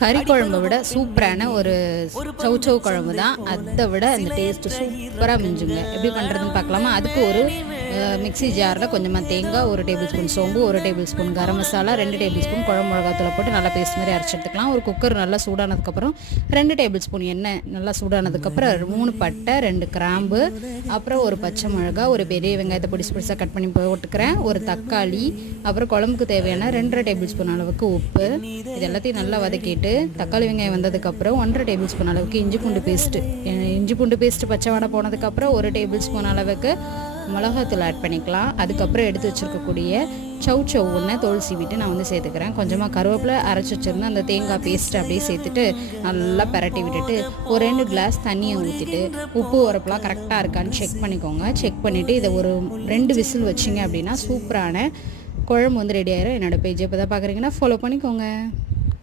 கறி குழம்பை விட சூப்பரான ஒரு சௌச்சௌ குழம்பு தான். அதை விட அந்த டேஸ்ட்டு சூப்பராக மிஞ்சுங்க. எப்படி பண்ணுறதுன்னு பார்க்கலாமா? அதுக்கு ஒரு மிக்ஸி ஜாரில் கொஞ்சமாக தேங்காய், 1 டேபிள் ஸ்பூன் சோம்பு, 1 table spoon garam masala, 2 table spoon குழம்பு மிளகாத்தூளை போட்டு நல்லா பேஸ்ட் மாதிரி அரைச்சி எடுத்துக்கலாம். ஒரு குக்கர் நல்லா சூடானதுக்கப்புறம் 2 டேபிள் ஸ்பூன் எண்ணெய் நல்லா சூடானதுக்கப்புறம் 3 பட்டை, 2 கிராம்பு, அப்புறம் ஒரு பச்சை மிளகா, ஒரு பெரிய வெங்காயத்தை பொடிசு பொடிசாக கட் பண்ணி போட்டுக்கிறேன், ஒரு தக்காளி, அப்புறம் குழம்புக்கு தேவையான 2 டேபிள் ஸ்பூன் அளவுக்கு உப்பு. இது எல்லாத்தையும் நல்லா வதக்கிட்டு தக்காளி வெங்காயம் வந்ததுக்கப்புறம் 1 டேபிள் ஸ்பூன் அளவுக்கு இஞ்சி பூண்டு பேஸ்ட்டு பச்சை வடை போனதுக்கப்புறம் 1 டேபிள் ஸ்பூன் அளவுக்கு மிளகாத்தூள் ஆட் பண்ணிக்கலாம். அதுக்கப்புறம் எடுத்து வச்சுருக்கக்கூடிய சௌச்சௌ ஒன்று தோல் சீவிட்டு நான் வந்து சேர்த்துக்கிறேன். கொஞ்சமாக கருவேப்பிலை அரைச்சி வச்சுருந்தேன் அந்த தேங்காய் பேஸ்ட்டு அப்படியே சேர்த்துட்டு நல்லா பரட்டி விட்டுட்டு ஒரு 2 கிளாஸ் தண்ணியை ஊற்றிட்டு உப்பு உரப்புலாம் கரெக்டாக இருக்கான்னு செக் பண்ணிக்கோங்க. செக் பண்ணிவிட்டு இதை ஒரு 2 விசில் வச்சிங்க அப்படின்னா சூப்பரான குழம்பு வந்து ரெடி ஆயிரும். என்னோடய பேஜ் இப்போ தான் பார்க்குறீங்கன்னா ஃபாலோ பண்ணிக்கோங்க.